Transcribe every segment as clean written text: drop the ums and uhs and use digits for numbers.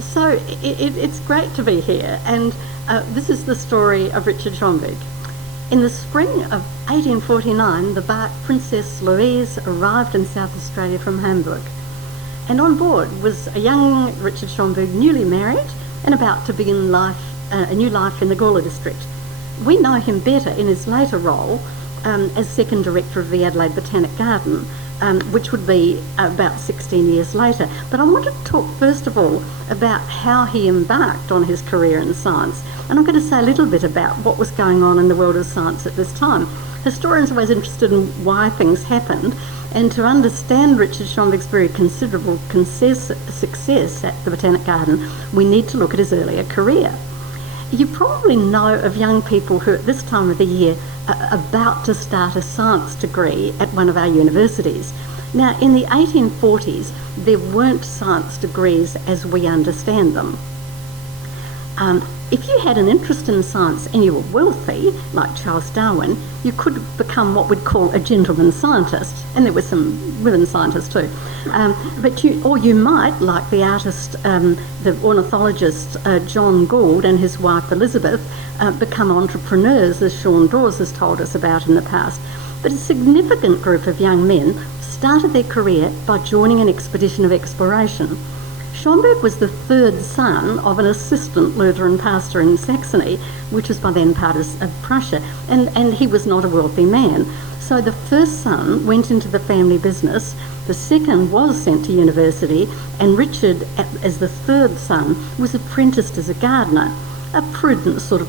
So it's great to be here, and this is the story of Richard Schomburgk. In the spring of 1849, the barque Princess Louise arrived in South Australia from Hamburg, and on board was a young Richard Schomburgk, newly married and about to begin a new life in the Gawler district. We know him better in his later role as second director of the Adelaide Botanic Garden, which would be about 16 years later. But I wanted to talk first of all about how he embarked on his career in science. And I'm going to say a little bit about what was going on in the world of science at this time. Historians are always interested in why things happened, and to understand Richard Schomburgk's very considerable success at the Botanic Garden, we need to look at his earlier career. You probably know of young people who at this time of the year are about to start a science degree at one of our universities. Now, in the 1840s, there weren't science degrees as we understand them. If you had an interest in science and you were wealthy, like Charles Darwin, you could become what we'd call a gentleman scientist, and there were some women scientists too. Or you might, like the artist, the ornithologist John Gould and his wife Elizabeth, become entrepreneurs, as Sean Dawes has told us about in the past. But a significant group of young men started their career by joining an expedition of exploration. Schomburgk was the third son of an assistant Lutheran pastor in Saxony, which was by then part of Prussia, and he was not a wealthy man. So the first son went into the family business, the second was sent to university, and Richard, as the third son, was apprenticed as a gardener, a prudent sort of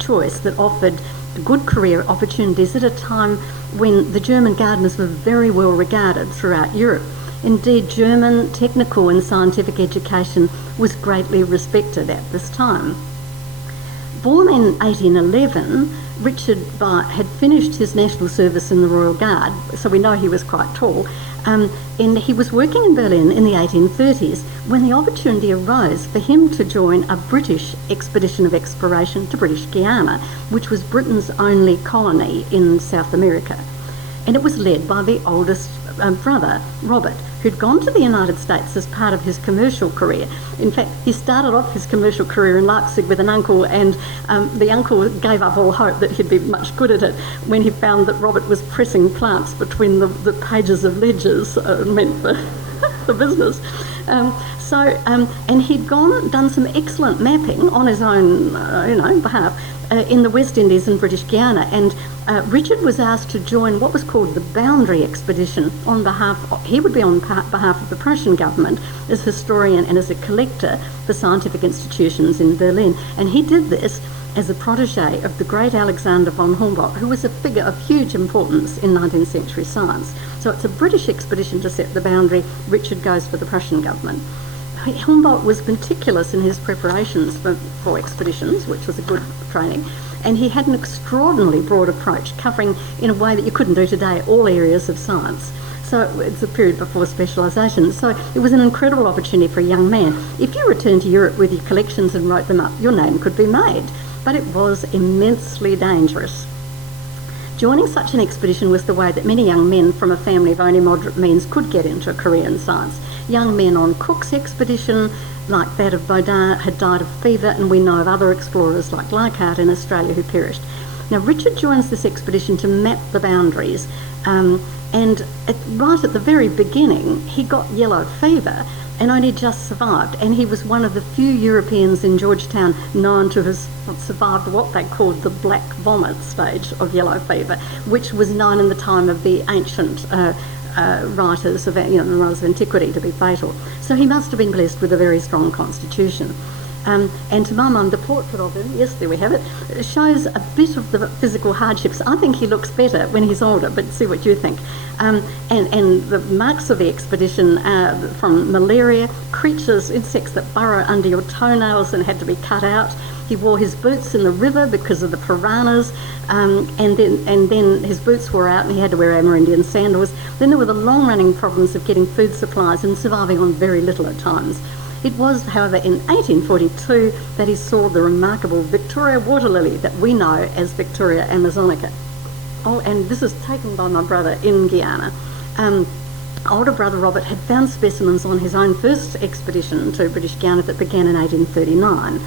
choice that offered good career opportunities at a time when the German gardeners were very well regarded throughout Europe. Indeed, German technical and scientific education was greatly respected at this time. Born in 1811, Richard had finished his national service in the Royal Guard, so we know he was quite tall, and he was working in Berlin in the 1830s when the opportunity arose for him to join a British expedition of exploration to British Guiana, which was Britain's only colony in South America. And it was led by the oldest brother, Robert, who'd gone to the United States as part of his commercial career. In fact, he started off his commercial career in Leipzig with an uncle, and the uncle gave up all hope that he'd be much good at it when he found that Robert was pressing plants between the pages of ledgers meant for the business. And he'd done some excellent mapping on his own behalf in the West Indies and British Guiana, and Richard was asked to join what was called the Boundary Expedition he would be on behalf of the Prussian government as historian and as a collector for scientific institutions in Berlin. And he did this as a protege of the great Alexander von Humboldt, who was a figure of huge importance in 19th century science. So it's a British expedition to set the boundary. Richard goes for the Prussian government. Humboldt was meticulous in his preparations for expeditions, which was a good training, and he had an extraordinarily broad approach, covering in a way that you couldn't do today all areas of science. So it's a period before specialisation. So it was an incredible opportunity for a young man. If you returned to Europe with your collections and wrote them up, your name could be made, but it was immensely dangerous. Joining such an expedition was the way that many young men from a family of only moderate means could get into a career in science. Young men on Cook's expedition, like that of Baudin, had died of fever, and we know of other explorers like Leichhardt in Australia who perished. Now, Richard joins this expedition to map the boundaries, and right at the very beginning, he got yellow fever and only just survived, and he was one of the few Europeans in Georgetown known to have survived what they called the black vomit stage of yellow fever, which was known in the time of the ancient writers of antiquity to be fatal. So he must have been blessed with a very strong constitution. And to my mind, the portrait of him, yes, there we have it, shows a bit of the physical hardships. I think he looks better when he's older, but see what you think. And the marks of the expedition from malaria, creatures, insects that burrow under your toenails and had to be cut out. He wore his boots in the river because of the piranhas, and then his boots wore out and he had to wear Amerindian sandals. Then there were the long-running problems of getting food supplies and surviving on very little at times. It was, however, in 1842 that he saw the remarkable Victoria Waterlily that we know as Victoria Amazonica. Oh, and this is taken by my brother in Guyana. older brother Robert had found specimens on his own first expedition to British Guiana that began in 1839.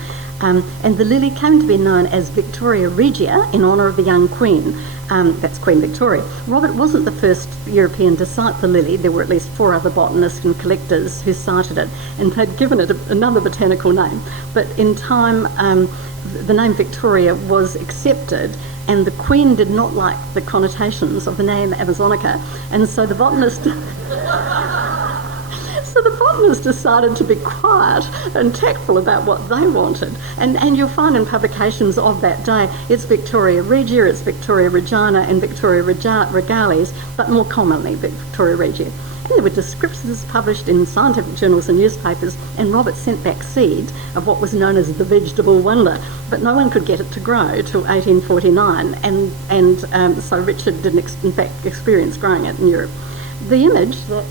And the lily came to be known as Victoria Regia in honour of the young queen. That's Queen Victoria. Robert wasn't the first European to cite the lily. There were at least 4 other botanists and collectors who cited it and had given it another botanical name. But in time, the name Victoria was accepted, and the Queen did not like the connotations of the name Amazonica, and so the botanist decided to be quiet and tactful about what they wanted. And you'll find in publications of that day, it's Victoria Regia, it's Victoria Regina and Victoria Regalis, but more commonly Victoria Regia. And there were descriptions published in scientific journals and newspapers, and Robert sent back seed of what was known as the vegetable wonder, but no one could get it to grow till 1849, and so Richard didn't in fact experience growing it in Europe. The image that,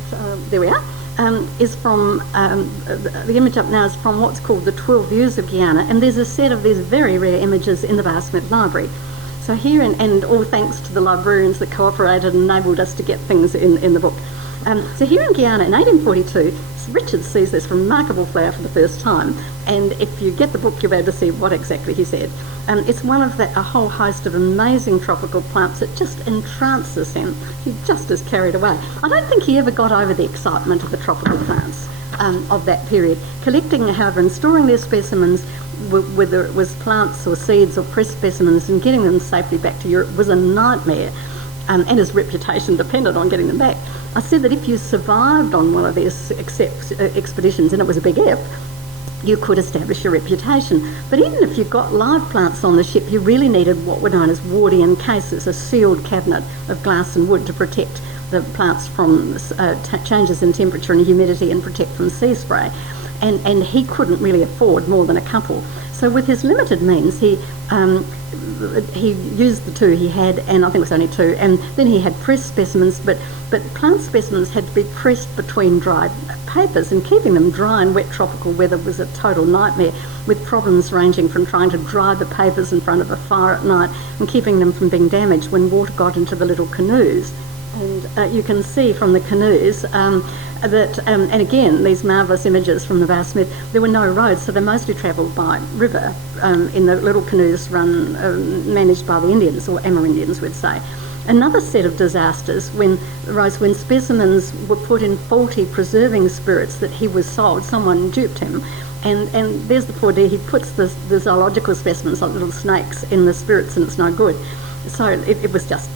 there we are, is from, the image up now is from what's called the 12 Views of Guiana, and there's a set of these very rare images in the Bar Smith Library. So here, and all thanks to the librarians that cooperated and enabled us to get things in the book. So here in Guiana in 1842, Richard sees this remarkable flower for the first time, and if you get the book you'll be able to see what exactly he said. It's one of a whole host of amazing tropical plants that just entrances him. He just is carried away. I don't think he ever got over the excitement of the tropical plants of that period. Collecting, however, and storing their specimens, whether it was plants or seeds or pressed specimens, and getting them safely back to Europe was a nightmare, and his reputation depended on getting them back. I said that if you survived on one of these expeditions, and it was a big if, you could establish your reputation. But even if you got live plants on the ship, you really needed what were known as Wardian cases, a sealed cabinet of glass and wood to protect the plants from changes in temperature and humidity and protect from sea spray. And he couldn't really afford more than a couple. So with his limited means, he used the 2 he had, and I think it was only 2, and then he had pressed specimens, but plant specimens had to be pressed between dried papers, and keeping them dry in wet tropical weather was a total nightmare, with problems ranging from trying to dry the papers in front of a fire at night and keeping them from being damaged when water got into the little canoes. And you can see from the canoes that, and again, these marvellous images from the Bar Smith, there were no roads, so they mostly travelled by river in the little canoes managed by the Indians, or Amerindians we'd say. Another set of disasters arose when specimens were put in faulty preserving spirits that he was sold. Someone duped him, and there's the poor dear. He puts the zoological specimens like little snakes in the spirits, and it's no good. So it was just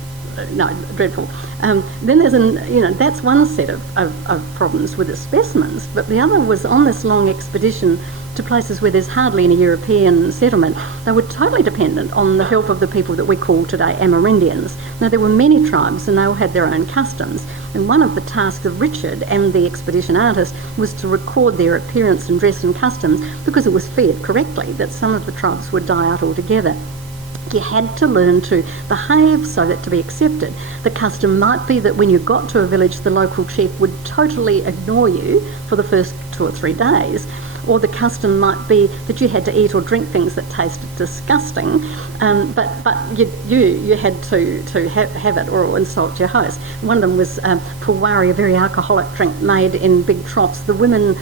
dreadful. Then there's that's one set of problems with the specimens, but the other was on this long expedition to places where there's hardly any European settlement. They were totally dependent on the help of the people that we call today Amerindians. Now, there were many tribes and they all had their own customs, and one of the tasks of Richard and the expedition artist was to record their appearance and dress and customs, because it was feared correctly that some of the tribes would die out altogether. You had to learn to behave so that to be accepted. The custom might be that when you got to a village, the local chief would totally ignore you for the first 2 or 3 days. Or the custom might be that you had to eat or drink things that tasted disgusting, but you had to have it or insult your host. One of them was pulwari, a very alcoholic drink made in big troughs. The women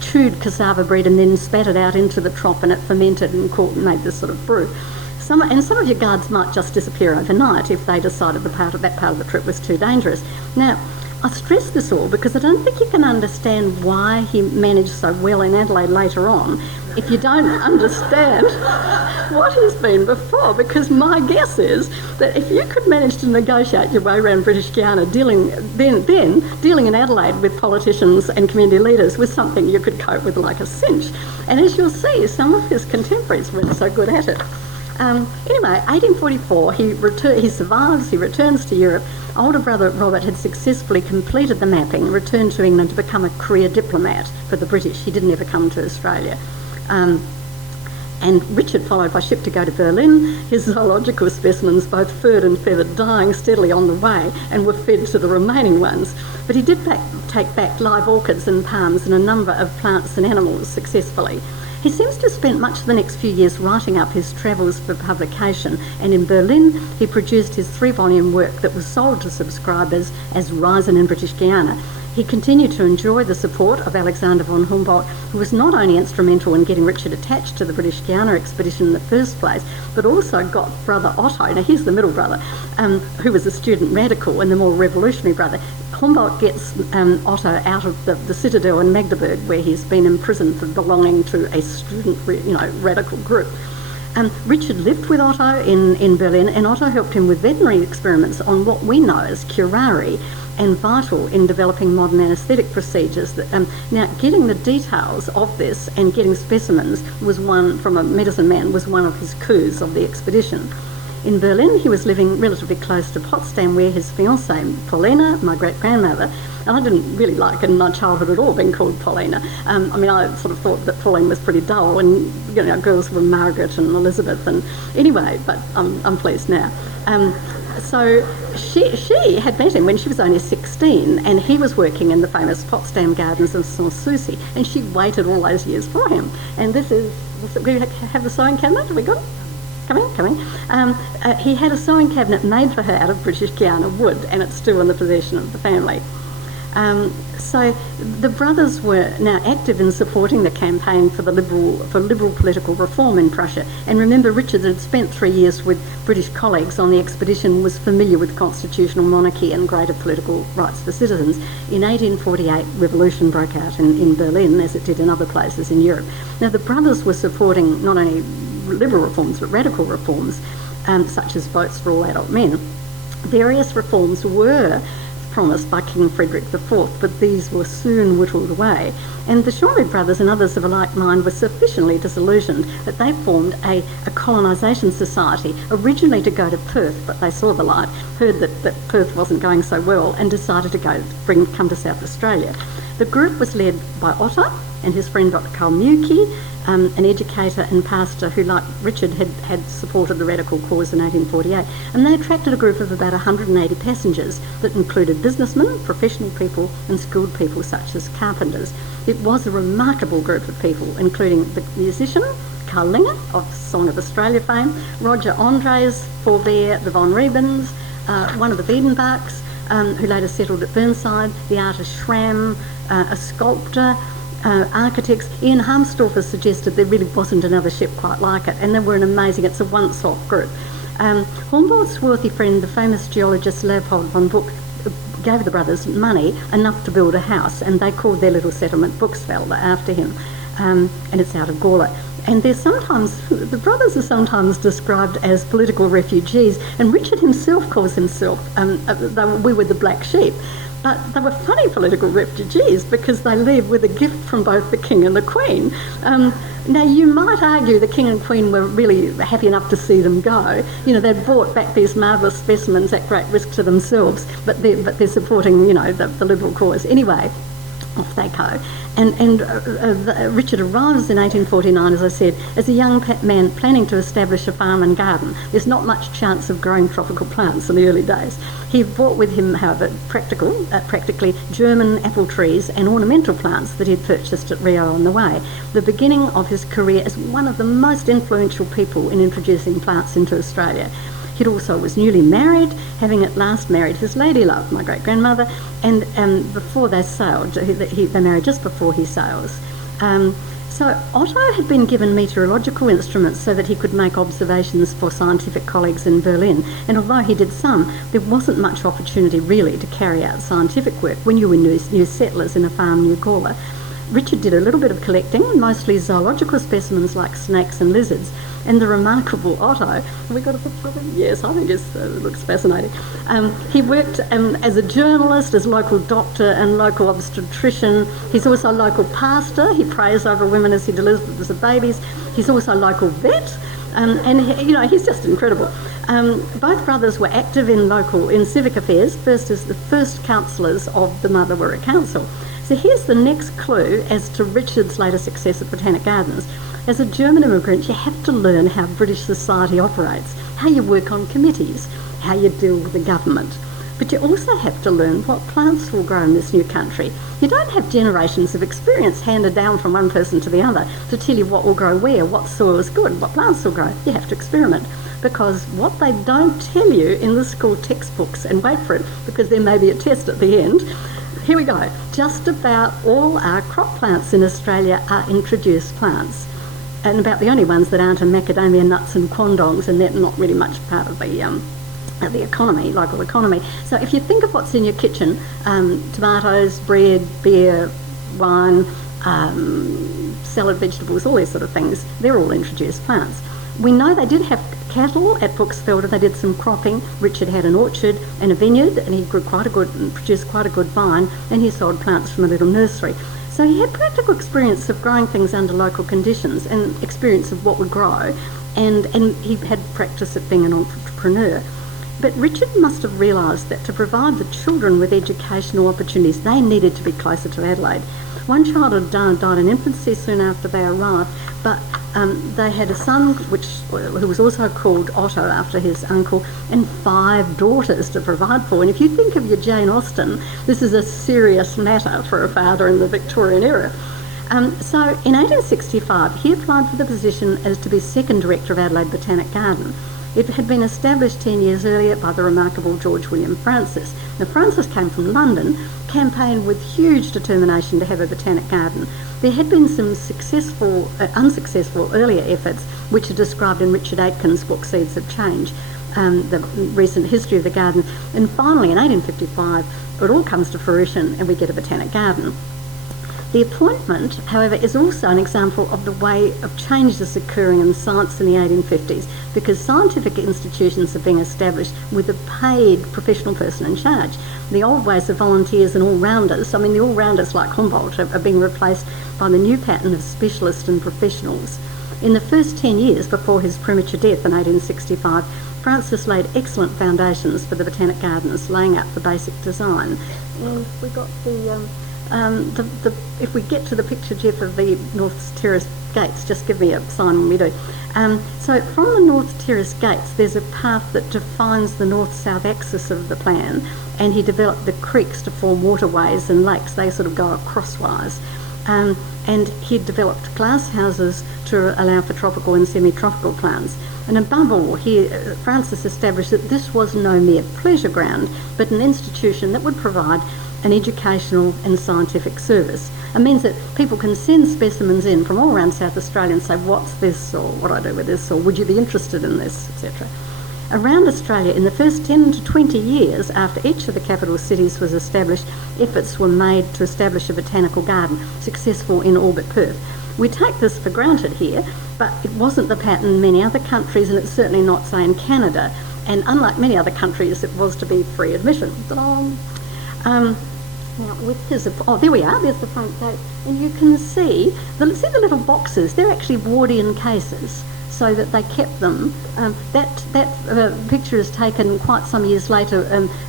chewed cassava bread and then spat it out into the trough, and it fermented and made this sort of brew. Some of your guards might just disappear overnight if they decided that part of the trip was too dangerous. Now, I stress this all because I don't think you can understand why he managed so well in Adelaide later on if you don't understand what he's been before, because my guess is that if you could manage to negotiate your way around British Guiana, dealing in Adelaide with politicians and community leaders was something you could cope with like a cinch. And as you'll see, some of his contemporaries weren't so good at it. Anyway, 1844, he survives, he returns to Europe. Older brother Robert had successfully completed the mapping, returned to England to become a career diplomat for the British. He didn't ever come to Australia. And Richard followed by ship to go to Berlin. His zoological specimens, both furred and feathered, dying steadily on the way, and were fed to the remaining ones. But he did take back live orchids and palms and a number of plants and animals successfully. He seems to have spent much of the next few years writing up his travels for publication, and in Berlin he produced his 3-volume work that was sold to subscribers as Reisen in British Guiana. He continued to enjoy the support of Alexander von Humboldt, who was not only instrumental in getting Richard attached to the British Guiana expedition in the first place, but also got brother Otto, now he's the middle brother, who was a student radical and the more revolutionary brother. Humboldt gets Otto out of the citadel in Magdeburg, where he's been imprisoned for belonging to a student radical group. Richard lived with Otto in Berlin, and Otto helped him with veterinary experiments on what we know as curare, and vital in developing modern anaesthetic procedures. Now, getting the details of this and getting specimens was one, from a medicine man, was one of his coups of the expedition. In Berlin, he was living relatively close to Potsdam, where his fiancée, Pauline, my great-grandmother, and I didn't really like in my childhood at all being called Pauline. I mean, I sort of thought that Pauline was pretty dull, and girls were Margaret and Elizabeth, and anyway, but I'm pleased now. So she had met him when she was only 16, and he was working in the famous Potsdam Gardens of Sanssouci, and she waited all those years for him. And we have the sewing cabinet, have we got it? Coming. He had a sewing cabinet made for her out of British Guiana wood, and it's still in the possession of the family. So the brothers were now active in supporting the campaign for liberal political reform in Prussia. And remember, Richard had spent 3 years with British colleagues on the expedition, was familiar with constitutional monarchy and greater political rights for citizens. In 1848, revolution broke out in Berlin, as it did in other places in Europe. Now, the brothers were supporting not only liberal reforms but radical reforms, such as votes for all adult men. Various reforms were promised by King Frederick IV, but these were soon whittled away, and the Schomburgk brothers and others of a like mind were sufficiently disillusioned that they formed a colonisation society, originally to go to Perth, but they saw the light, heard that Perth wasn't going so well, and decided to come to South Australia. The group was led by Otto and his friend Dr. Carl Mucke, an educator and pastor who, like Richard, had supported the radical cause in 1848, and they attracted a group of about 180 passengers that included businessmen, professional people and skilled people such as carpenters. It was a remarkable group of people, including the musician Carl Linger of Song of Australia fame, Roger Andres, Forbear, the Von Riebens, one of the Wiedenbachs, who later settled at Burnside, the artist Schramm, a sculptor, architects. Ian Harmstorfer suggested there really wasn't another ship quite like it, and they were an amazing, it's a once-off group. Humboldt's worthy friend, the famous geologist Leopold von Buch, gave the brothers money enough to build a house, and they called their little settlement Buxvelde after him, and it's out of Gawler. And the brothers are sometimes described as political refugees, and Richard himself calls himself, we were the black sheep. But they were funny political refugees because they lived with a gift from both the King and the Queen. Now, you might argue the King and Queen were really happy enough to see them go. They'd brought back these marvellous specimens at great risk to themselves, but they're supporting, the liberal cause. Anyway, off they go. And Richard arrives in 1849, as I said, as a young man planning to establish a farm and garden. There's not much chance of growing tropical plants in the early days. He brought with him, however, practically German apple trees and ornamental plants that he'd purchased at Rio on the way. The beginning of his career as one of the most influential people in introducing plants into Australia. He also was newly married, having at last married his lady love, my great-grandmother, and before they sailed, they married just before he sails. So Otto had been given meteorological instruments so that he could make observations for scientific colleagues in Berlin, and although he did some, there wasn't much opportunity really to carry out scientific work when you were new settlers in a farm near Gawler. Richard did a little bit of collecting, mostly zoological specimens like snakes and lizards, and the remarkable Otto, have we got a picture of him? Yes, I think it looks fascinating. He worked as a journalist, as local doctor and local obstetrician. He's also a local pastor. He prays over women as he delivers the babies. He's also a local vet, and he's just incredible. Both brothers were active in civic affairs, first as the first councillors of the Marlborough Council. So here's the next clue as to Richard's later success at Botanic Gardens. As a German immigrant, you have to learn how British society operates, how you work on committees, how you deal with the government. but you also have to learn what plants will grow in this new country. You don't have generations of experience handed down from one person to the other to tell you what will grow where, what soil is good, what plants will grow. You have to experiment, because what they don't tell you in the school textbooks, and wait for it because there may be a test at the end. Here we go. Just about all our crop plants in Australia are introduced plants, and about the only ones that aren't are macadamia nuts and quandongs, and they're not really much part of the economy, local economy. So if you think of what's in your kitchen, tomatoes, bread, beer, wine, salad, vegetables, all these sort of things, they're all introduced plants. We know they did have cattle at Brooksfield, and they did some cropping. Richard had an orchard and a vineyard, and he produced quite a good vine, and he sold plants from a little nursery. So he had practical experience of growing things under local conditions and experience of what would grow, and he had practice at being an entrepreneur. But Richard must have realised that to provide the children with educational opportunities, they needed to be closer to Adelaide. One child had died in infancy soon after they arrived, but they had a son who was also called Otto after his uncle, and 5 daughters to provide for. And if you think of your Jane Austen, this is a serious matter for a father in the Victorian era. So in 1865 he applied for the position as to be second director of Adelaide Botanic Garden. It had been established 10 years earlier by the remarkable George William Francis. Now, Francis came from London, campaigned with huge determination to have a botanic garden. There had been some unsuccessful earlier efforts, which are described in Richard Aitken's book Seeds of Change, the recent history of the garden. And finally, in 1855, it all comes to fruition and we get a botanic garden. The appointment, however, is also an example of the way of change that's occurring in science in the 1850s, because scientific institutions are being established with a paid professional person in charge. The old ways of volunteers and all-rounders, I mean the all-rounders like Humboldt, are being replaced by the new pattern of specialists and professionals. In the first 10 years before his premature death in 1865, Francis laid excellent foundations for the Botanic Gardens, laying out the basic design. And we got if we get to the picture, Jeff, of the North Terrace gates, just give me a sign when we do. So from the North Terrace gates, there's a path that defines the north-south axis of the plan, and he developed the creeks to form waterways and lakes. They sort of go crosswise. And he developed glass houses to allow for tropical and semi-tropical plants. And above all, Francis established that this was no mere pleasure ground, but an institution that would provide an educational and scientific service. It means that people can send specimens in from all around South Australia and say, what's this, or what do I do with this, or would you be interested in this, etc. Around Australia, in the first 10 to 20 years after each of the capital cities was established, efforts were made to establish a botanical garden, successful in all but Perth. We take this for granted here, but it wasn't the pattern in many other countries, and it's certainly not, say, in Canada. And unlike many other countries, it was to be free admission. Now, there we are, there's the front gate. And you can see the little boxes, they're actually Wardian cases, so that they kept them. That picture is taken quite some years later,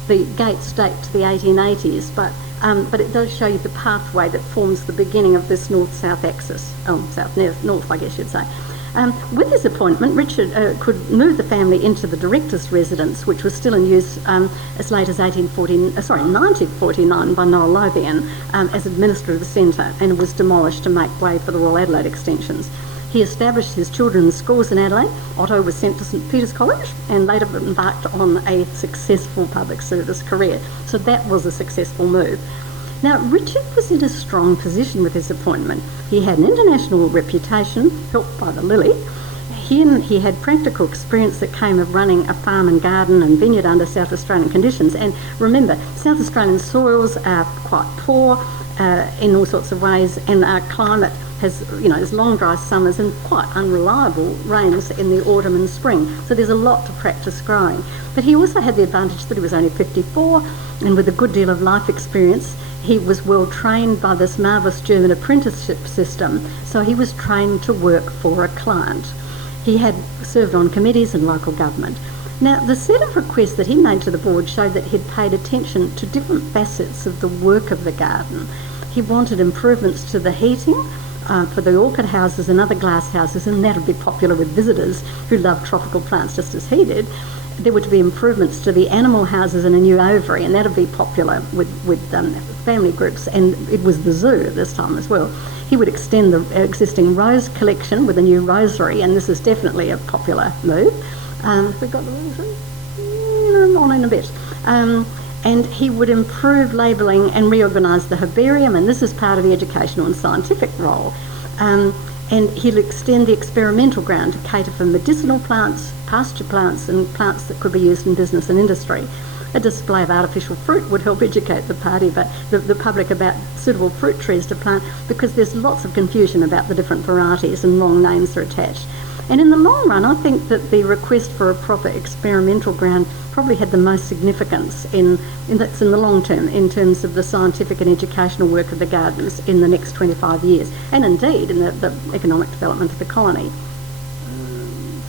the gates date to the 1880s, but it does show you the pathway that forms the beginning of this north-south axis, south-north, I guess you'd say. With his appointment, Richard could move the family into the director's residence, which was still in use as late as 1949 by Noel Lothian as administrator of the centre, and it was demolished to make way for the Royal Adelaide extensions. He established his children's schools in Adelaide. Otto was sent to St Peter's College and later embarked on a successful public service career. So that was a successful move. Now, Richard was in a strong position with his appointment. He had an international reputation, helped by the Lily. He had practical experience that came of running a farm and garden and vineyard under South Australian conditions. And remember, South Australian soils are quite poor in all sorts of ways, and our climate has long dry summers and quite unreliable rains in the autumn and spring. So there's a lot to practice growing. But he also had the advantage that he was only 54, and with a good deal of life experience, he was well trained by this marvellous German apprenticeship system, so he was trained to work for a client. He had served on committees and local government. Now, the set of requests that he made to the board showed that he'd paid attention to different facets of the work of the garden. He wanted improvements to the heating, for the orchid houses and other glass houses, and that would be popular with visitors who love tropical plants just as he did. There were to be improvements to the animal houses and a new aviary, and that would be popular with family groups, and it was the zoo at this time as well. He would extend the existing rose collection with a new rosary, and this is definitely a popular move. Have we got the rosary? On in a bit. And he would improve labelling and reorganise the herbarium, and this is part of the educational and scientific role. And he'll extend the experimental ground to cater for medicinal plants, pasture plants, and plants that could be used in business and industry. A display of artificial fruit would help educate the public about suitable fruit trees to plant, because there's lots of confusion about the different varieties and wrong names are attached. And in the long run, I think that the request for a proper experimental ground probably had the most significance that's in the long term, in terms of the scientific and educational work of the gardens in the next 25 years, and indeed in the economic development of the colony.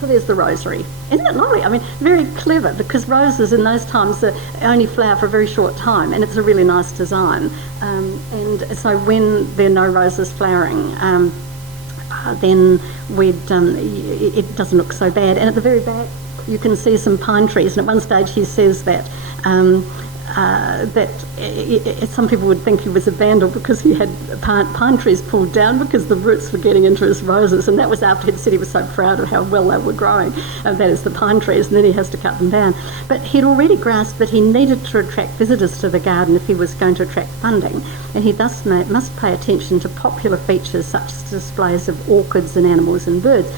So there's the rosary. Isn't it lovely? I mean, very clever, because roses in those times only flower for a very short time, and it's a really nice design. And so when there are no roses flowering, then it doesn't look so bad. And at the very back, you can see some pine trees. And at one stage, he says that some people would think he was a vandal because he had pine trees pulled down because the roots were getting into his roses, and that was after he'd said he was so proud of how well they were growing. That is, the pine trees, and then he has to cut them down. But he'd already grasped that he needed to attract visitors to the garden if he was going to attract funding, and he thus must pay attention to popular features such as displays of orchids and animals and birds.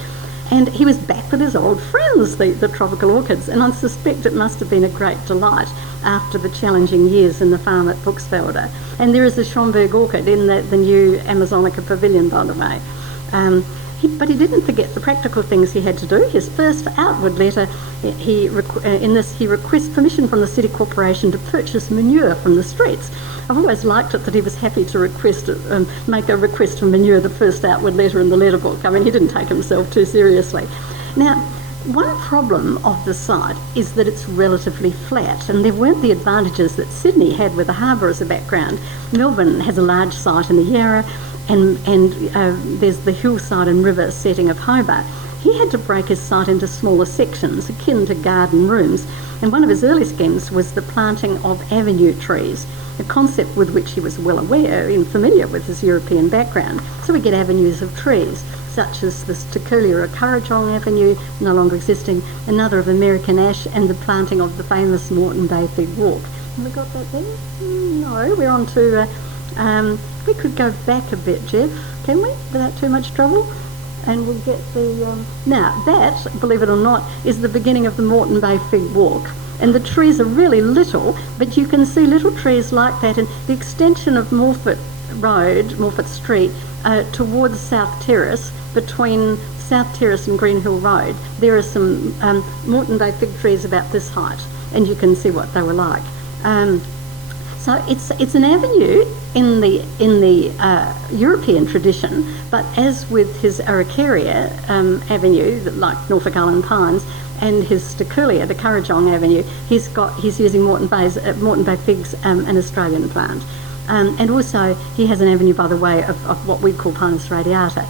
And he was back with his old friends, the tropical orchids, and I suspect it must have been a great delight after the challenging years in the farm at Buxtehude. And there is a Schomburgk orchid in the new Amazonica pavilion, by the way. But he didn't forget the practical things he had to do. His first outward letter, he requests permission from the City Corporation to purchase manure from the streets. I've always liked it that he was happy to make a request for manure, the first outward letter in the letter book. I mean, he didn't take himself too seriously. Now, one problem of the site is that it's relatively flat, and there weren't the advantages that Sydney had with the harbour as a background. Melbourne has a large site in the Yarra, and there's the hillside and river setting of Hobart. He had to break his site into smaller sections akin to garden rooms, and one of his early schemes was the planting of avenue trees, a concept with which he was well aware and familiar with his European background. So we get avenues of trees, such as the Staculia Currajong Avenue, no longer existing, another of American ash, and the planting of the famous Moreton Bay Fig Walk. Have we got that there? No, we're on to... we could go back a bit, Jeff, can we, without too much trouble? And we'll get the... Now, that, believe it or not, is the beginning of the Moreton Bay Fig Walk. And the trees are really little, but you can see little trees like that. And the extension of Morfett Street, towards South Terrace, between South Terrace and Green Hill Road, there are some Moreton Bay fig trees about this height, and you can see what they were like. So it's an avenue in the European tradition, but as with his Araucaria avenue, like Norfolk Island pines, and his Staculia, the Currajong Avenue, he's using Moreton Bay figs, an Australian plant. And also he has an avenue, by the way, of what we call Pinus radiata,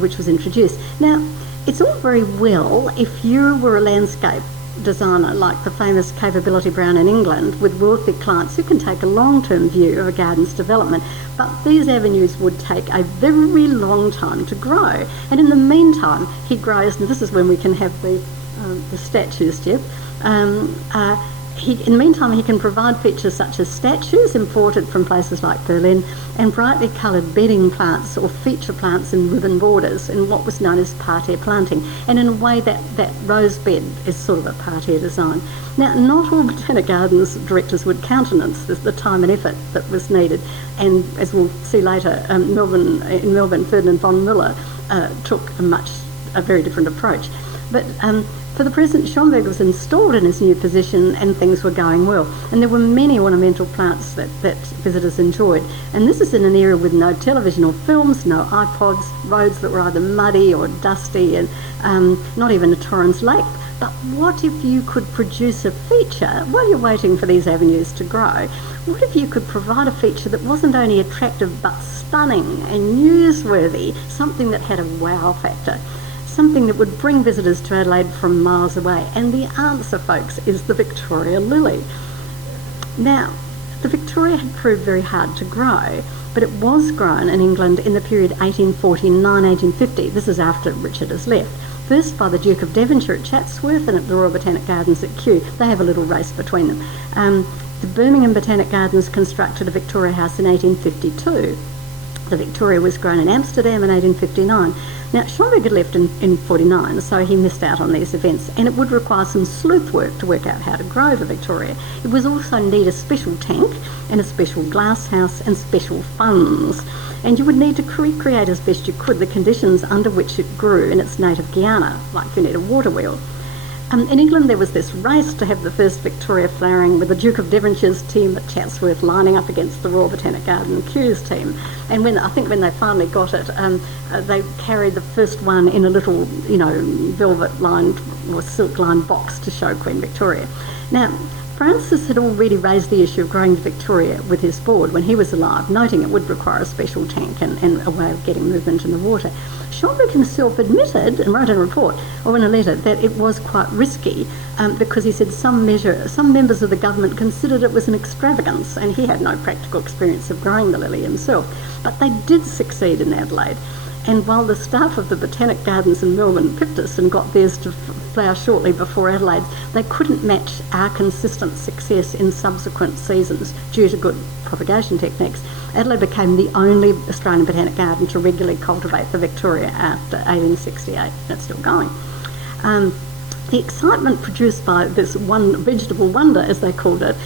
which was introduced. Now, it's all very well if you were a landscape designer like the famous Capability Brown in England, with wealthy clients who can take a long-term view of a garden's development, but these avenues would take a very long time to grow. And in the meantime, he grows, and this is when we can have the statues, Jeff. In the meantime, he can provide features such as statues imported from places like Berlin, and brightly coloured bedding plants or feature plants in ribbon borders, in what was known as parterre planting. And in a way, that rose bed is sort of a parterre design. Now, not all Botanic Gardens directors would countenance the time and effort that was needed, and as we'll see later, in Melbourne, Ferdinand von Müller took a very different approach. But for the present, Schomburgk was installed in his new position, and things were going well. And there were many ornamental plants that visitors enjoyed. And this is in an era with no television or films, no iPods, roads that were either muddy or dusty, and not even a Torrens Lake But what if you could produce a feature, while you're waiting for these avenues to grow, what if you could provide a feature that wasn't only attractive but stunning and newsworthy, something that had a wow factor, something that would bring visitors to Adelaide from miles away? And the answer, folks, is the Victoria lily. Now, the Victoria had proved very hard to grow, but it was grown in England in the period 1849-1850. This is after Richard has left. First by the Duke of Devonshire at Chatsworth and at the Royal Botanic Gardens at Kew. They have a little race between them. The Birmingham Botanic Gardens constructed a Victoria House in 1852. The Victoria was grown in Amsterdam in 1859. Now, Schomburgk had left in 49, so he missed out on these events, and it would require some sleuth work to work out how to grow the Victoria. It was also need a special tank and a special glass house and special funds. And you would need to recreate as best you could the conditions under which it grew in its native Guyana, like you need a water wheel. In England there was this race to have the first Victoria flowering, with the Duke of Devonshire's team at Chatsworth lining up against the Royal Botanic Garden Kew's team. And when they finally got it, they carried the first one in a little, velvet-lined or silk-lined box to show Queen Victoria. Now, Francis had already raised the issue of growing the Victoria with his board when he was alive, noting it would require a special tank and a way of getting movement in the water. Schomburgk himself admitted and wrote in a report or in a letter that it was quite risky because he said some members of the government considered it was an extravagance, and he had no practical experience of growing the lily himself. But they did succeed in Adelaide. And while the staff of the Botanic Gardens in Melbourne picked us and got theirs to flower shortly before Adelaide, they couldn't match our consistent success in subsequent seasons due to good propagation techniques. Adelaide became the only Australian Botanic Garden to regularly cultivate the Victoria after 1868, and it's still going. The excitement produced by this one vegetable wonder, as they called it,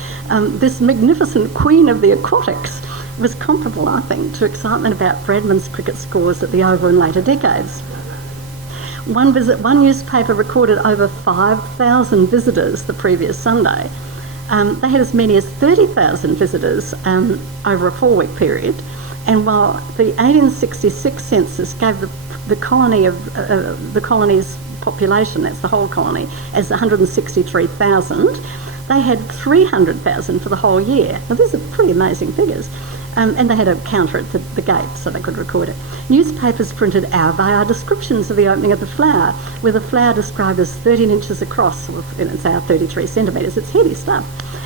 this magnificent queen of the aquatics, was comparable, I think, to excitement about Bradman's cricket scores at the Oval in later decades. One newspaper recorded over 5,000 visitors the previous Sunday. They had as many as 30,000 visitors over a 4-week period, and while the 1866 census gave the colony's population, that's the whole colony, as 163,000, they had 300,000 for the whole year. Now, these are pretty amazing figures. And they had a counter at the gate so they could record it. Newspapers printed hour by hour descriptions of the opening of the flower, with the flower described as 13 inches across, or it's our 33 centimetres. It's heavy stuff.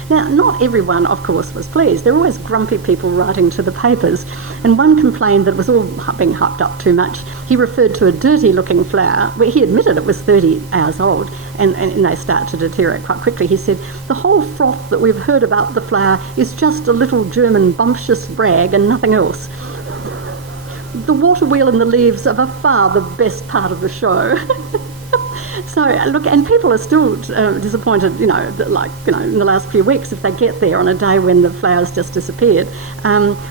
Now, not everyone, of course, was pleased. There were always grumpy people writing to the papers, and one complained that it was all being hyped up too much. He referred to a dirty-looking flower, where he admitted it was 30 hours old, and they start to deteriorate quite quickly. He said, "The whole froth that we've heard about the flower is just a little German bumptious brag and nothing else. The water wheel and the leaves are by far the best part of the show." So, look, and people are still disappointed, in the last few weeks if they get there on a day when the flowers just disappeared,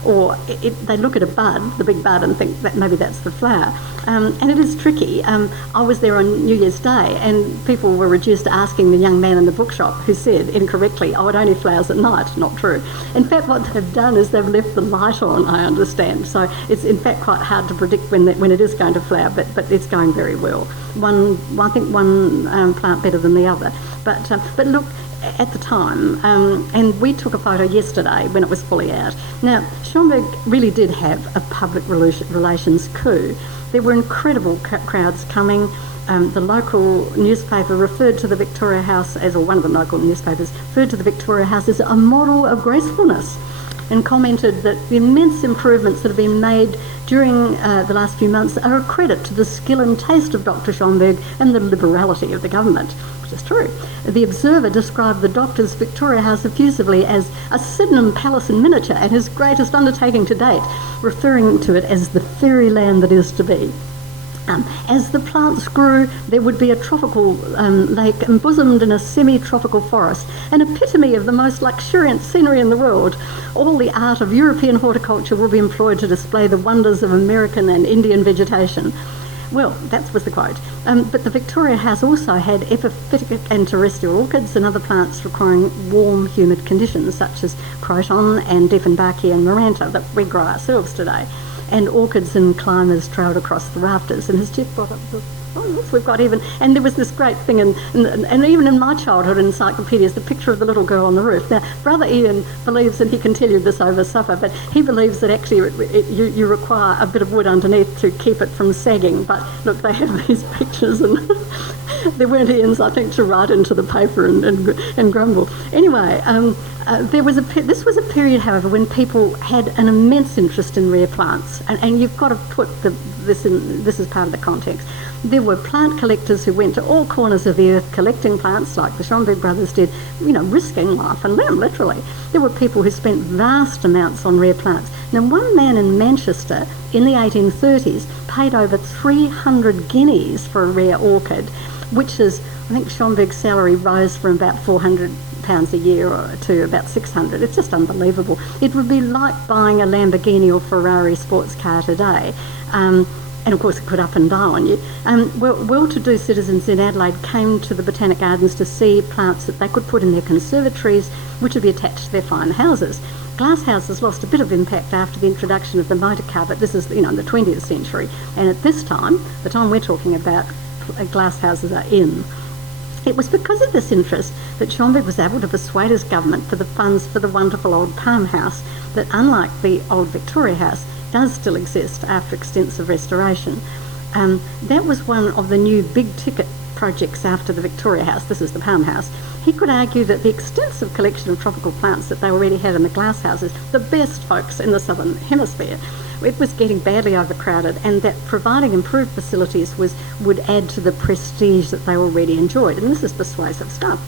or they look at a bud, the big bud, and think that maybe that's the flower. And it is tricky. I was there on New Year's Day, and people were reduced to asking the young man in the bookshop who said incorrectly, "Oh, it only flowers at night." Not true. In fact, what they've done is they've left the light on, I understand. So it's in fact quite hard to predict when it is going to flower, but it's going very well. I think one plant better than the other. But look, at the time, and we took a photo yesterday when it was fully out. Now, Schomburgk really did have a public relations coup. There were incredible crowds coming. The local newspaper referred to the Victoria House or one of the local newspapers referred to the Victoria House as a model of gracefulness, and commented that the immense improvements that have been made during the last few months are a credit to the skill and taste of Dr. Schomburgk and the liberality of the government, which is true. The Observer described the doctor's Victoria House effusively as a Sydenham palace in miniature and his greatest undertaking to date, referring to it as the fairyland that is to be. As the plants grew, there would be a tropical lake embosomed in a semi-tropical forest, an epitome of the most luxuriant scenery in the world. All the art of European horticulture will be employed to display the wonders of American and Indian vegetation. Well, that was the quote. But the Victoria House also had epiphytic and terrestrial orchids and other plants requiring warm, humid conditions, such as croton and Dieffenbachia and Maranta that we grow ourselves today. And orchids and climbers trailed across the rafters. And has Jeff brought up the oh yes, we've got even, and there was this great thing, and even in my childhood encyclopedias, the picture of the little girl on the roof. Now, Brother Ian believes, and he can tell you this over supper, but he believes that actually you require a bit of wood underneath to keep it from sagging. But look, they have these pictures, and there weren't Ians, I think, to write into the paper and grumble. Anyway, this was a period, however, when people had an immense interest in rare plants, and you've got to put this is part of the context. There were plant collectors who went to all corners of the earth collecting plants, like the Schomburgk brothers did, risking life and limb, literally. There were people who spent vast amounts on rare plants. Now, one man in Manchester in the 1830s paid over 300 guineas for a rare orchid, which is, I think Schomburgk's salary rose from about £400 a year to about 600. It's just unbelievable. It would be like buying a Lamborghini or Ferrari sports car today. And of course it could up and die on you. Well-to-do citizens in Adelaide came to the Botanic Gardens to see plants that they could put in their conservatories, which would be attached to their fine houses. Glass houses lost a bit of impact after the introduction of the motor car, but this is, in the 20th century. And at this time, the time we're talking about, glass houses are in. It was because of this interest that Schomburgk was able to persuade his government for the funds for the wonderful old Palm House that, unlike the old Victoria House, does still exist after extensive restoration. That was one of the new big-ticket projects after the Victoria House. This is the Palm House. He could argue that the extensive collection of tropical plants that they already had in the glass houses, the best folks in the southern hemisphere, it was getting badly overcrowded, and that providing improved facilities would add to the prestige that they already enjoyed. And this is persuasive stuff.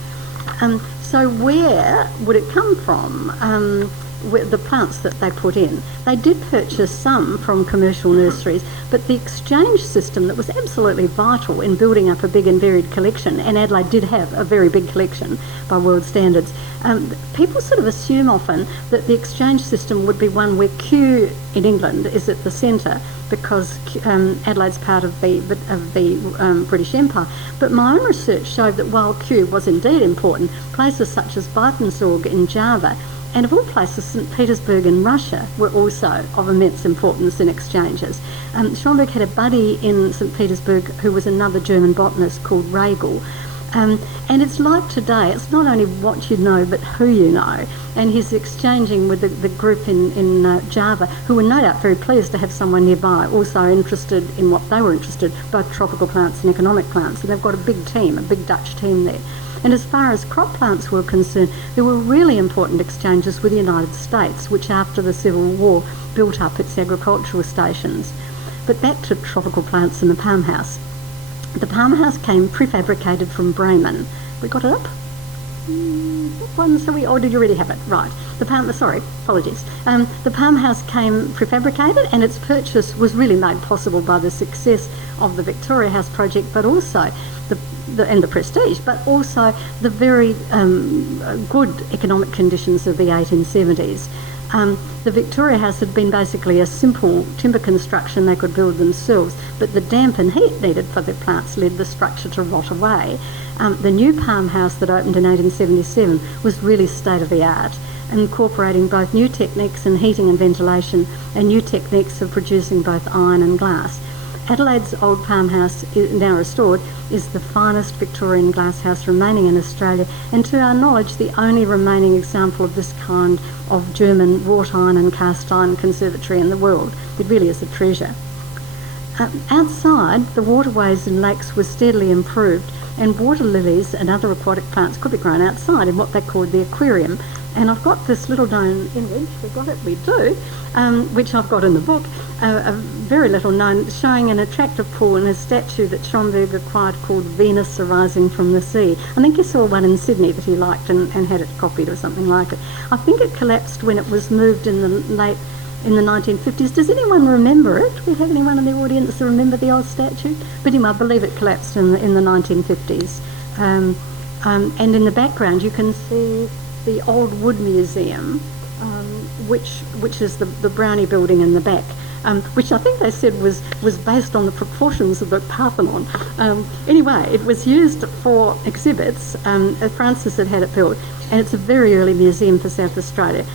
So where would it come from? The plants that they put in. They did purchase some from commercial nurseries, but the exchange system that was absolutely vital in building up a big and varied collection, and Adelaide did have a very big collection by world standards, people sort of assume often that the exchange system would be one where Kew in England is at the centre, because Adelaide's part of the British Empire. But my own research showed that while Kew was indeed important, places such as Buitenzorg in Java, and of all places, St. Petersburg in Russia, were also of immense importance in exchanges. Schomburgk had a buddy in St. Petersburg who was another German botanist called Regel. And it's like today, it's not only what you know, but who you know. And he's exchanging with the group in Java, who were no doubt very pleased to have someone nearby, also interested in what they were interested, both tropical plants and economic plants. And they've got a big team, a big Dutch team there. And as far as crop plants were concerned, there were really important exchanges with the United States, which after the Civil War built up its agricultural stations. But back to tropical plants and the Palm House. The Palm House came prefabricated from Bremen. We got it up? Did you already have it? Right. The Palm House came prefabricated, and its purchase was really made possible by the success of the Victoria House project, but also the prestige, but also the very good economic conditions of the 1870s. The Victoria House had been basically a simple timber construction they could build themselves, but the damp and heat needed for their plants led the structure to rot away. The new Palm House that opened in 1877 was really state-of-the-art, incorporating both new techniques in heating and ventilation and new techniques of producing both iron and glass. Adelaide's old Palm House, now restored, is the finest Victorian glass house remaining in Australia, and to our knowledge the only remaining example of this kind of German wrought iron and cast iron conservatory in the world. It really is a treasure. Outside, the waterways and lakes were steadily improved, and water lilies and other aquatic plants could be grown outside in what they called the aquarium. And I've got this little known image, which I've got in the book, a very little known, showing an attractive pool and a statue that Schomburgk acquired called Venus Arising from the Sea. I think he saw one in Sydney that he liked and had it copied or something like it. I think it collapsed when it was moved in the 1950s. Does anyone remember it? Do we have anyone in the audience that remember the old statue? But anyway, I believe it collapsed in the 1950s. And in the background you can see the old wood museum, which is the Brownie building in the back, which I think they said was based on the proportions of the Parthenon. Anyway, it was used for exhibits. Francis had it built, and it's a very early museum for South Australia.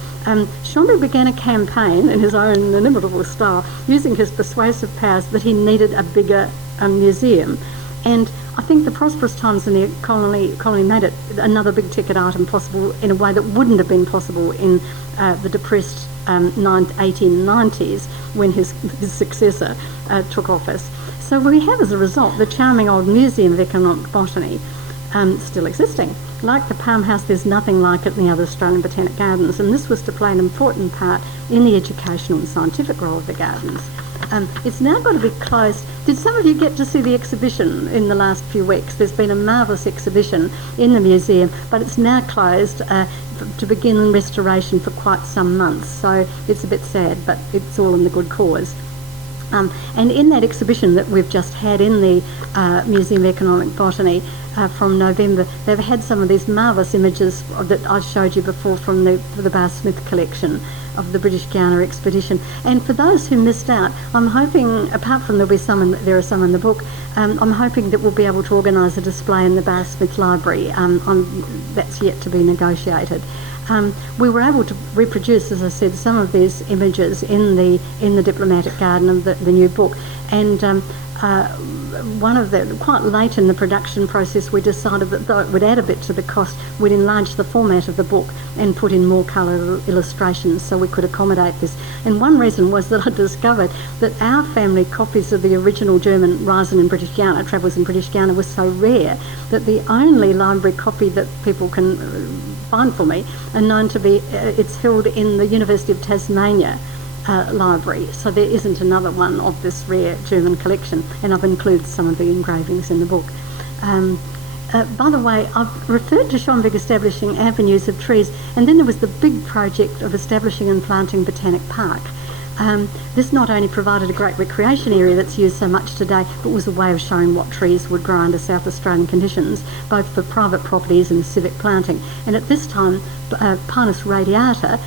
Schomburgk began a campaign in his own inimitable style, using his persuasive powers, that he needed a bigger museum. And I think the prosperous times in the colony made it another big ticket item possible in a way that wouldn't have been possible in the depressed 1890s when his successor took office. So we have, as a result, the charming old Museum of Economic Botany still existing. Like the Palm House, there's nothing like it in the other Australian Botanic Gardens, and this was to play an important part in the educational and scientific role of the gardens. It's now got to be closed. Did some of you get to see the exhibition in the last few weeks? There's been a marvellous exhibition in the museum, but it's now closed to begin restoration for quite some months. So it's a bit sad, but it's all in the good cause. And in that exhibition that we've just had in the Museum of Economic Botany from November, they've had some of these marvellous images that I showed you before from the Bar Smith collection of the British Guiana expedition. And for those who missed out, I'm hoping, apart from there are some in the book, I'm hoping that we'll be able to organise a display in the Bar Smith Library. That's yet to be negotiated. We were able to reproduce, as I said, some of these images in the Diplomatic Garden of the new book, and quite late in the production process, we decided that though it would add a bit to the cost, we'd enlarge the format of the book and put in more colour illustrations so we could accommodate this. And one reason was that I discovered that our family copies of the original German Reisen in British Guiana, Travels in British Guiana, was so rare that the only library copy that people can find for me are known to be, it's held in the University of Tasmania library, so there isn't another one of this rare German collection, and I've included some of the engravings in the book. By the way, I've referred to Schomburgk establishing avenues of trees, and then there was the big project of establishing and planting Botanic Park. This not only provided a great recreation area that's used so much today, but was a way of showing what trees would grow under South Australian conditions, both for private properties and civic planting. And at this time, Pinus radiata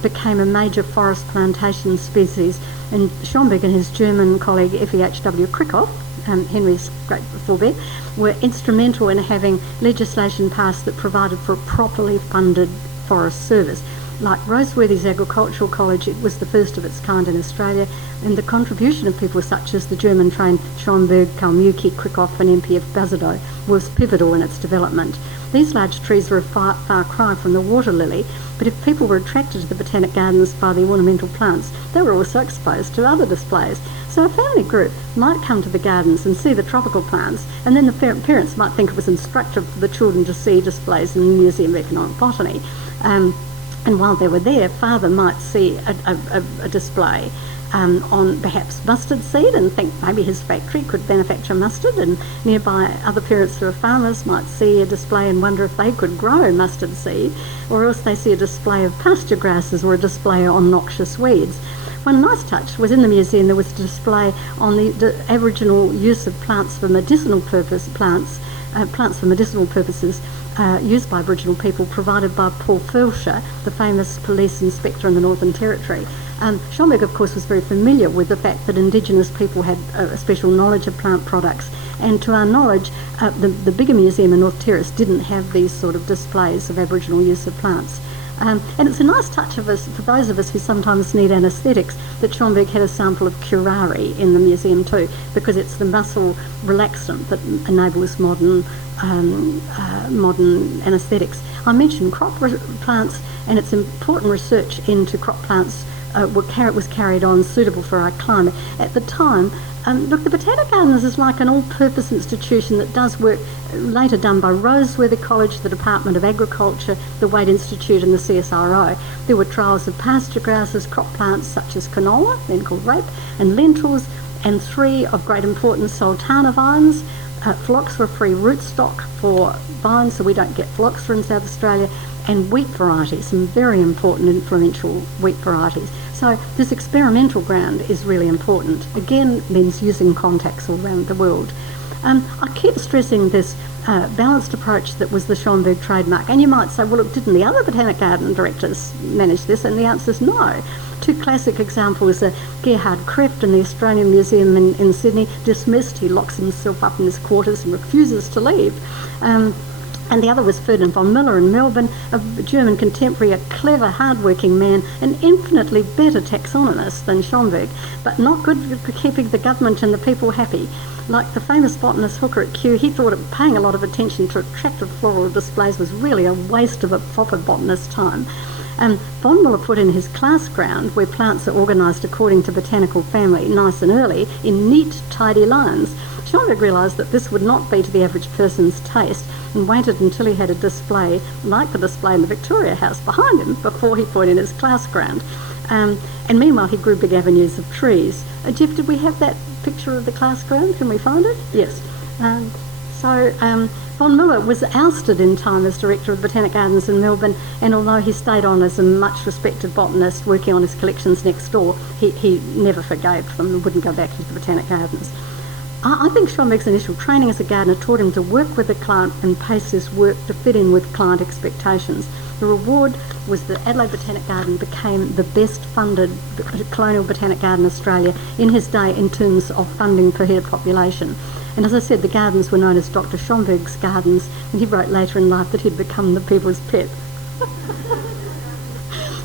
became a major forest plantation species, and Schomburgk and his German colleague F.E.H.W. Krickhoff, Henry's great forebear, were instrumental in having legislation passed that provided for a properly funded forest service. Like Roseworthy's Agricultural College, it was the first of its kind in Australia, and the contribution of people such as the German-trained Schomburgk, Kalmucki, Krickhoff and MPF Bazadow was pivotal in its development. These large trees were a far cry from the waterlily, but if people were attracted to the Botanic Gardens by the ornamental plants, they were also exposed to other displays. So a family group might come to the gardens and see the tropical plants, and then the parents might think it was instructive for the children to see displays in the Museum of Economic Botany. And while they were there, father might see a display on perhaps mustard seed and think maybe his factory could manufacture mustard, and nearby other parents who are farmers might see a display and wonder if they could grow mustard seed, or else they see a display of pasture grasses or a display on noxious weeds. One nice touch was in the museum there was a display on the Aboriginal use of plants for medicinal plants for medicinal purposes used by Aboriginal people, provided by Paul Fulcher, the famous police inspector in the Northern Territory. Schomburgk, of course, was very familiar with the fact that Indigenous people had a special knowledge of plant products, and to our knowledge, the bigger museum in North Terrace didn't have these sort of displays of Aboriginal use of plants. And it's a nice touch of us, for those of us who sometimes need anaesthetics, that Schomburgk had a sample of curare in the museum too, because it's the muscle relaxant that enables modern anaesthetics. I mentioned crop plants, and it's important research into crop plants was carried on suitable for our climate. At the time, look, the Botanic Gardens is like an all-purpose institution that does work later done by Roseworthy College, the Department of Agriculture, the Wade Institute and the CSIRO. There were trials of pasture grasses, crop plants such as canola, then called rape, and lentils, and 3 of great importance, sultana vines. Phylloxera-free rootstock for vines, so we don't get phylloxera in South Australia, and wheat varieties, some very important influential wheat varieties. So this experimental ground is really important. Again, means using contacts all around the world. I keep stressing this balanced approach that was the Schomburgk trademark. And you might say, well, look, didn't the other Botanic Garden directors manage this? And the answer is no. 2 classic examples are Gerhard Kreft in the Australian Museum in Sydney, dismissed. He locks himself up in his quarters and refuses to leave. And the other was Ferdinand von Muller in Melbourne, a German contemporary, a clever, hard-working man, an infinitely better taxonomist than Schomburgk, but not good for keeping the government and the people happy. Like the famous botanist Hooker at Kew, he thought that paying a lot of attention to attractive floral displays was really a waste of a proper botanist's time. Von Muller put in his class ground, where plants are organised according to botanical family, nice and early, in neat, tidy lines. Schomburgk realised that this would not be to the average person's taste and waited until he had a display like the display in the Victoria House behind him before he put in his class ground. And meanwhile he grew big avenues of trees. Jeff, did we have that picture of the class ground? Can we find it? Yes. Von Muller was ousted in time as director of the Botanic Gardens in Melbourne, and although he stayed on as a much respected botanist working on his collections next door, he never forgave them and wouldn't go back into the Botanic Gardens. I think Schomburgk's initial training as a gardener taught him to work with the client and pace his work to fit in with client expectations. The reward was that Adelaide Botanic Garden became the best funded colonial botanic garden in Australia in his day in terms of funding per head of population. And as I said, the gardens were known as Dr. Schomburgk's gardens, and he wrote later in life that he'd become the people's pet.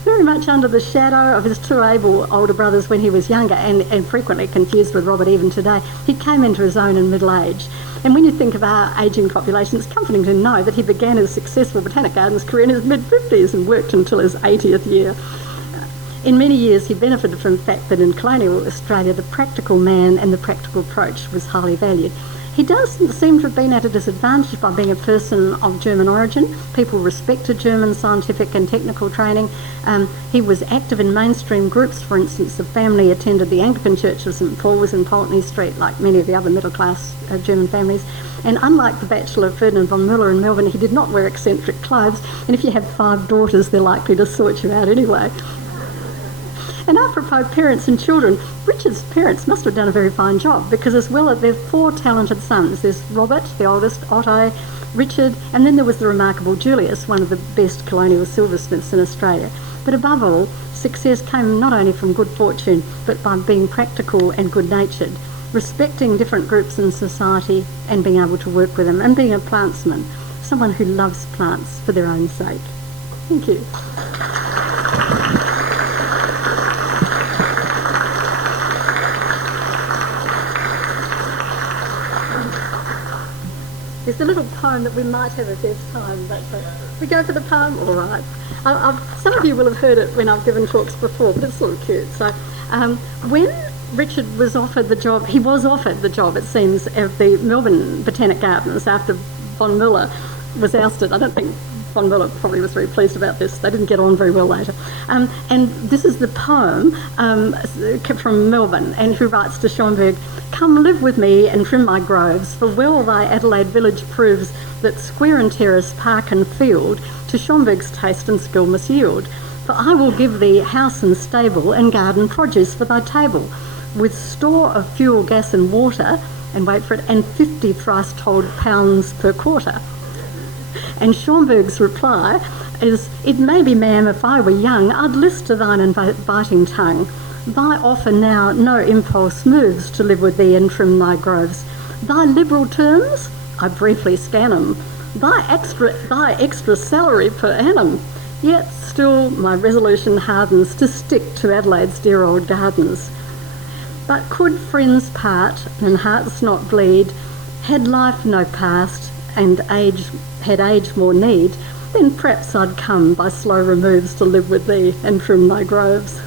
Very much under the shadow of his two able older brothers when he was younger, and frequently confused with Robert even today, he came into his own in middle age. And when you think of our ageing population, it's comforting to know that he began his successful Botanic Gardens career in his mid-50s and worked until his 80th year. In many years, he benefited from the fact that in colonial Australia, the practical man and the practical approach was highly valued. He does seem to have been at a disadvantage by being a person of German origin. People respected German scientific and technical training. He was active in mainstream groups. For instance, the family attended the Anglican Church of St Paul's in Pulteney Street, like many of the other middle-class German families. And unlike the bachelor Ferdinand von Muller in Melbourne, he did not wear eccentric clothes. And if you have 5 daughters, they're likely to sort you out anyway. And apropos parents and children, Richard's parents must have done a very fine job, because as well as their 4 talented sons, there's Robert, the oldest, Otto, Richard, and then there was the remarkable Julius, one of the best colonial silversmiths in Australia. But above all, success came not only from good fortune, but by being practical and good-natured, respecting different groups in society and being able to work with them, and being a plantsman, someone who loves plants for their own sake. Thank you. There's a little poem that we might have if there's time, but we go for the poem? All right. Some of you will have heard it when I've given talks before, but it's sort of cute. So when Richard was offered the job, he was offered the job, it seems, of the Melbourne Botanic Gardens after von Muller was ousted. I don't think von Muller probably was very pleased about this. They didn't get on very well later. And this is the poem from Melbourne, and who writes to Schomburgk, "Come live with me and trim my groves, for well thy Adelaide village proves that square and terrace, park and field, to Schomburgk's taste and skill must yield. For I will give thee house and stable, and garden produce for thy table, with store of fuel, gas and water," and wait for it, "and 50 thrice told pounds per quarter." And Schomburgk's reply is, "It may be, ma'am, if I were young, I'd list to thine inviting tongue. Thy offer now no impulse moves to live with thee and trim thy groves. Thy liberal terms, I briefly scan 'em. Thy extra salary per annum. Yet still my resolution hardens to stick to Adelaide's dear old gardens. But could friends part and hearts not bleed, had life no past and had age more need, then perhaps I'd come by slow removes to live with thee and trim thy groves."